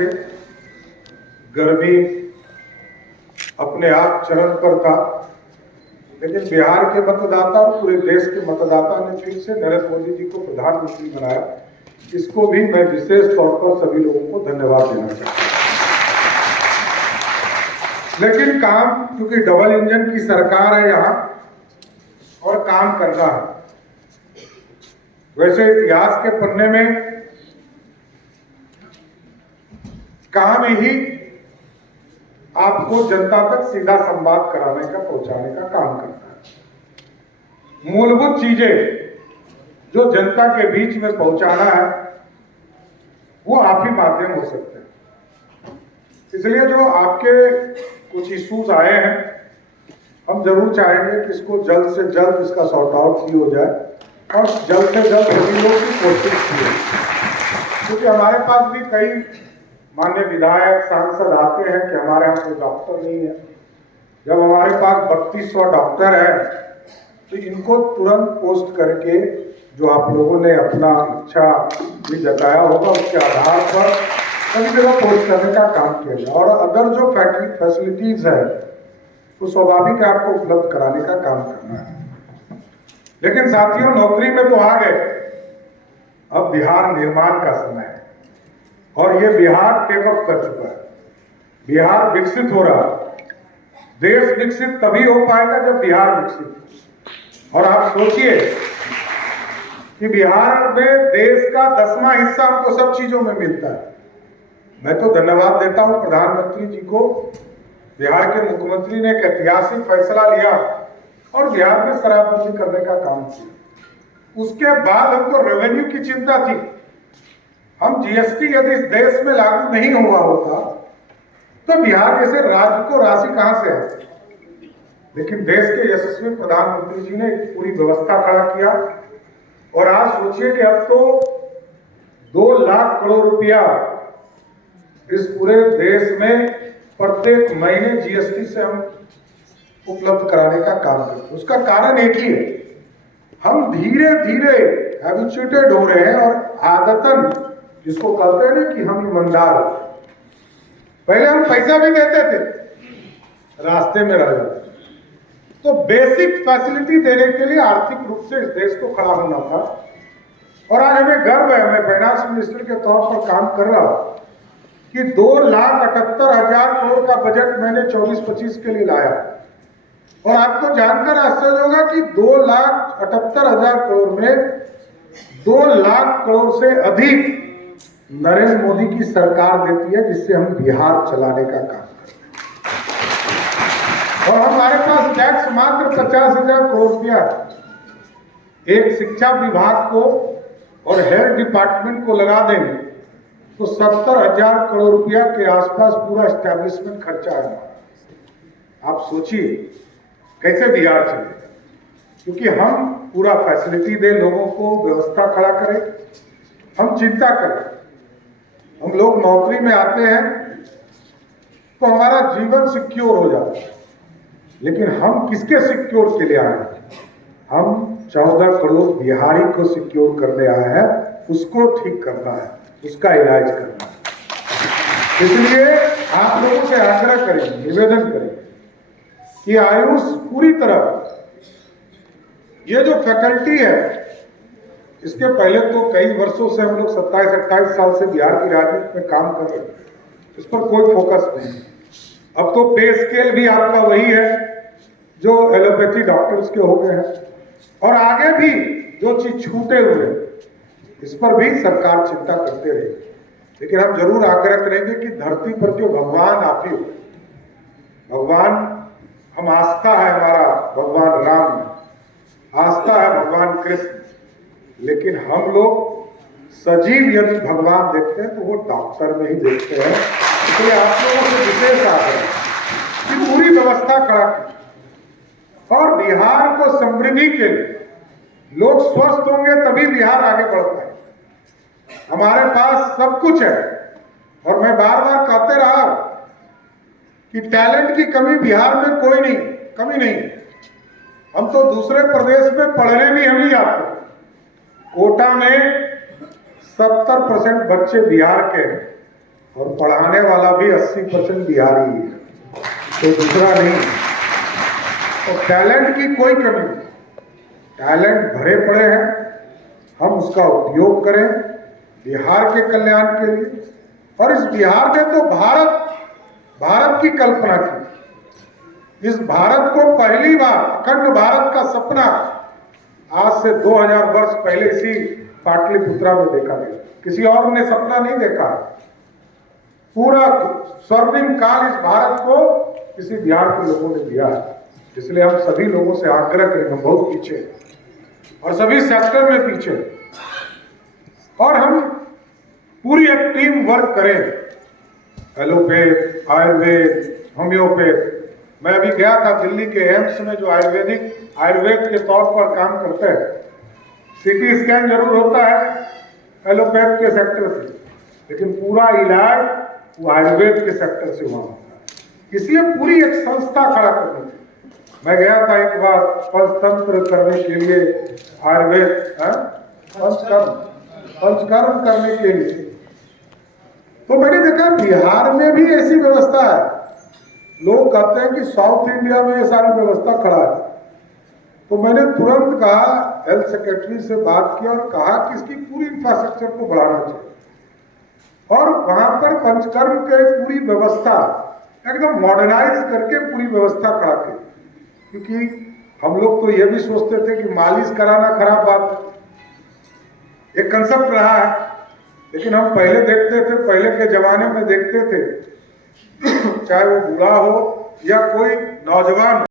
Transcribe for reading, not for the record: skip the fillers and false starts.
थे, गर्मी अपने आप चरम पर था, लेकिन बिहार के मतदाता और पूरे देश के मतदाता ने फिर से नरेंद्र मोदी जी को प्रधानमंत्री बनाया। इसको भी मैं विशेष तौर पर सभी लोगों को धन्यवाद देना चाहता हूँ। लेकिन काम, क्योंकि डबल इंजन की सरकार है यहाँ और काम करना है। वैसे इतिहास के पन्ने में काम ही आपको जनता तक सीधा संवाद कराने का, पहुंचाने का काम करता है। मूलभूत चीजें जो जनता के बीच में पहुंचाना है वो आप ही माध्यम हो सकते हैं। इसलिए जो आपके कुछ इश्यूज आए हैं, हम जरूर चाहेंगे कि इसको जल्द से जल्द इसका सॉर्ट आउट की हो जाए और जल्द से जल्द सभी लोग की कोशिश की है। क्योंकि हमारे पास भी कई मान्य विधायक, सांसद आते हैं कि हमारे यहाँ कोई डॉक्टर नहीं है। जब हमारे पास 3200 डॉक्टर है तो इनको तुरंत पोस्ट करके, जो आप लोगों ने अपना इच्छा भी जताया होगा, उसके आधार पर सभी जगह पोस्ट करने का काम किया जाए और अदर जो फैसिलिटीज है तो स्वाभाविक है आपको उपलब्ध कराने का काम करना है। लेकिन साथियों, नौकरी में तो आ गए, अब बिहार निर्माण का समय है और ये बिहार टेक ऑफ कर चुका है। बिहार विकसित हो रहा है। देश विकसित तभी हो पाएगा जब बिहार विकसित। और आप सोचिए कि बिहार में देश का 10वां हिस्सा हमको सब चीजों में मिलता है। मैं तो धन्यवाद देता हूं प्रधानमंत्री जी को। बिहार के मुख्यमंत्री ने एक ऐतिहासिक फैसला लिया और बिहार में शराबबंदी करने का काम किया। उसके बाद हमको रेवेन्यू की चिंता थी। हम जीएसटी यदि इस देश में लागू नहीं हुआ होता तो बिहार जैसे राज्य को राशि कहां से आती। लेकिन देश के यशस्वी प्रधानमंत्री जी ने पूरी व्यवस्था खड़ा किया और आज सोचिए कि अब तो 2 लाख करोड़ रुपया इस पूरे देश में प्रत्येक महीने जीएसटी से हम उपलब्ध कराने का काम करते हैं। उसका कारण एक ही है, हम धीरे धीरे हैबिचुएटेड हो रहे हैं और आदतन, जिसको कहते हैं ना कि हम ईमानदार हो। पहले हम पैसा भी देते थे, रास्ते में रह जाते। तो बेसिक फैसिलिटी देने के लिए आर्थिक रूप से इस देश को खड़ा होना था और आज हमें गर्व है, मैं फाइनेंस मिनिस्टर के तौर पर काम कर रहा हूं कि 2,78,000 करोड़ का बजट मैंने 24-25 के लिए लाया और आपको जानकर आश्चर्य होगा कि 2,78,000 करोड़ में 2 लाख करोड़ से अधिक नरेंद्र मोदी की सरकार देती है, जिससे हम बिहार चलाने का काम करते हैं। और हमारे पास टैक्स मात्र 50,000 करोड़ रुपया है। एक शिक्षा विभाग को और हेल्थ डिपार्टमेंट को लगा देंगे तो 70,000 करोड़ रुपया के आसपास पूरा एस्टैब्लिशमेंट खर्चा है। आप सोचिए कैसे बिहार चलेगा। क्योंकि हम पूरा फैसिलिटी दें लोगों को, व्यवस्था खड़ा करें, हम चिंता करें। हम लोग नौकरी में आते हैं तो हमारा जीवन सिक्योर हो जाता है, लेकिन हम किसके सिक्योर के लिए आए हैं? हम 14 करोड़ बिहारी को सिक्योर करने आए हैं, उसको ठीक करना है, उसका इलाज करना है। इसलिए आप लोगों से आग्रह करेंगे, निवेदन करेंगे कि आयुष पूरी तरह, ये जो फैकल्टी है, इसके पहले तो कई वर्षों से हम लोग 27-28 साल से बिहार की राजनीति में काम कर रहे हैं, इस पर कोई फोकस नहीं। अब तो पे स्केल भी आपका वही है जो एलोपैथी डॉक्टर्स के हो गए हैं और आगे भी जो चीज छूटे हुए, इस पर भी सरकार चिंता करते रहे। लेकिन हम जरूर आग्रह करेंगे कि धरती पर जो भगवान आप ही हो, भगवान, हम आस्था है हमारा भगवान राम में, आस्था है भगवान कृष्ण, लेकिन हम लोग सजीव यदि भगवान देखते हैं तो वो डॉक्टर में ही देखते हैं। इसलिए आप लोगों से विशेष आग्रह कि पूरी व्यवस्था खड़ा की और बिहार को समृद्धि के लिए, लोग स्वस्थ होंगे तभी बिहार आगे बढ़ पाए। हमारे पास सब कुछ है और मैं बार बार कहते रहा कि टैलेंट की कमी बिहार में कोई नहीं, कमी नहीं। हम तो दूसरे प्रदेश में पढ़ने भी हम ही जाते हैं। कोटा में 70% बच्चे बिहार के हैं और पढ़ाने वाला भी 80% बिहारी है, कोई दूसरा नहीं। और टैलेंट की कोई कमी नहीं, टैलेंट भरे पड़े हैं, हम उसका उपयोग करें बिहार के कल्याण के लिए। और इस बिहार ने तो भारत की कल्पना की। इस भारत को पहली बार अखंड भारत का सपना आज से 2000 वर्ष पहले इसी पाटलिपुत्रा में देखा गया। किसी और ने सपना नहीं देखा। पूरा स्वर्णिम काल इस भारत को इसी बिहार के लोगों ने दिया है। इसलिए हम सभी लोगों से आग्रह करेंगे, हम बहुत पीछे और सभी सेक्टर में पीछे, और हम पूरी एक टीम वर्क करें। Allopath, Ayurveda, homeopath. मैं अभी गया था दिल्ली के एम्स में, जो आयुर्वेद के तौर पर काम करते हैं। सीटी स्कैन जरूर होता है एलोपैथ के सेक्टर से, लेकिन पूरा इलाज वो आयुर्वेद के सेक्टर से हुआ होता है। इसलिए पूरी एक संस्था खड़ा करनी थी। मैं गया था एक बार पंचतंत्र करने के लिए, आयुर्वेद पंचकर्म करने के लिए, तो मैंने देखा बिहार में भी ऐसी व्यवस्था है। लोग कहते हैं कि साउथ इंडिया में ये सारी व्यवस्था खड़ा है। तो मैंने तुरंत कहा, हेल्थ सेक्रेटरी से बात की और कहा कि इसकी पूरी इंफ्रास्ट्रक्चर को बढ़ाना चाहिए और वहां पर पंचकर्म के पूरी व्यवस्था एकदम मॉडर्नाइज करके पूरी व्यवस्था खड़ा की। क्योंकि हम लोग तो ये भी सोचते थे कि मालिश कराना खराब बात है, एक कंसेप्ट रहा है। लेकिन हम पहले देखते थे, पहले के जमाने में देखते थे, चाहे वो बूढ़ा हो या कोई नौजवान